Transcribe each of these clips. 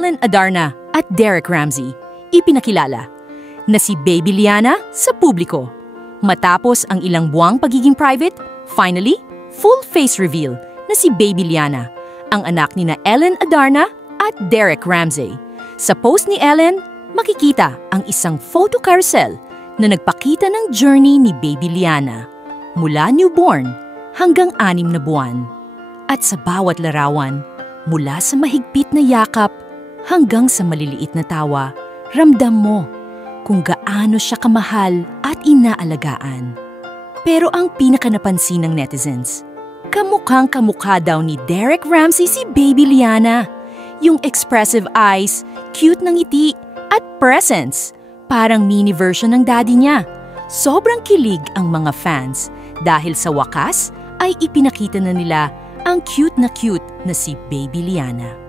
Ellen Adarna at Derek Ramsey, ipinakilala na si Baby Liana sa publiko. Matapos ang ilang buwang pagiging private, finally, full face reveal na si Baby Liana, ang anak ni na Ellen Adarna at Derek Ramsey. Sa post ni Ellen, makikita ang isang photo carousel na nagpakita ng journey ni Baby Liana mula newborn hanggang 6 na buwan. At sa bawat larawan, mula sa mahigpit na yakap hanggang sa maliliit na tawa, ramdam mo kung gaano siya kamahal at inaalagaan. Pero ang pinakanapansin ng netizens, kamukhang-kamukha daw ni Derek Ramsey si Baby Liana. Yung expressive eyes, cute ng ngiti, at presence, parang mini version ng daddy niya. Sobrang kilig ang mga fans dahil sa wakas ay ipinakita na nila ang cute na si Baby Liana.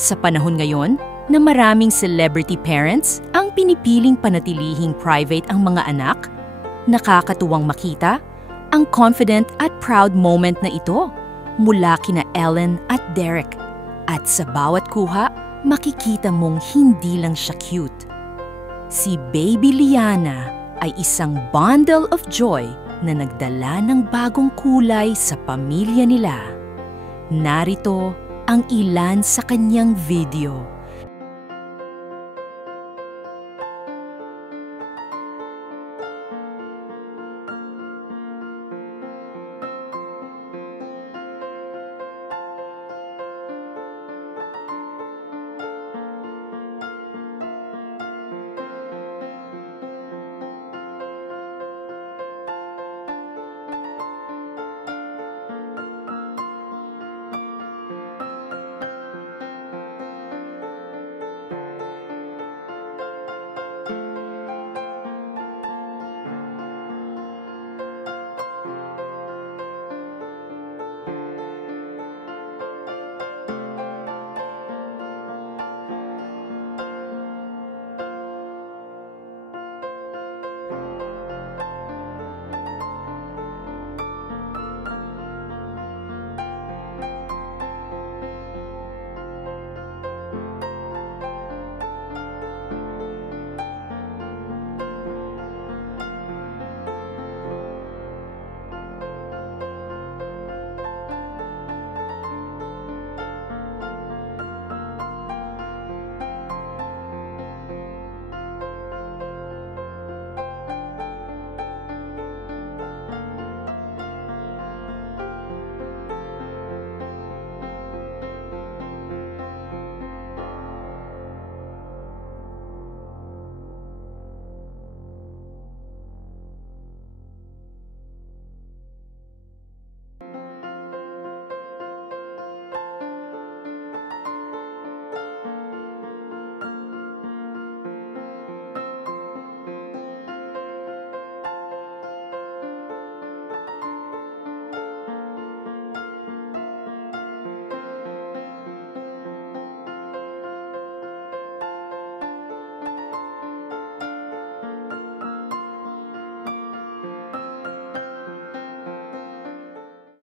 Sa panahon ngayon na maraming celebrity parents ang pinipiling panatilihing private ang mga anak, nakakatuwang makita ang confident at proud moment na ito mula kina Ellen at Derek. At sa bawat kuha, makikita mong hindi lang siya cute. Si Baby Liana ay isang bundle of joy na nagdala ng bagong kulay sa pamilya nila. Narito ang ilan sa kanyang video.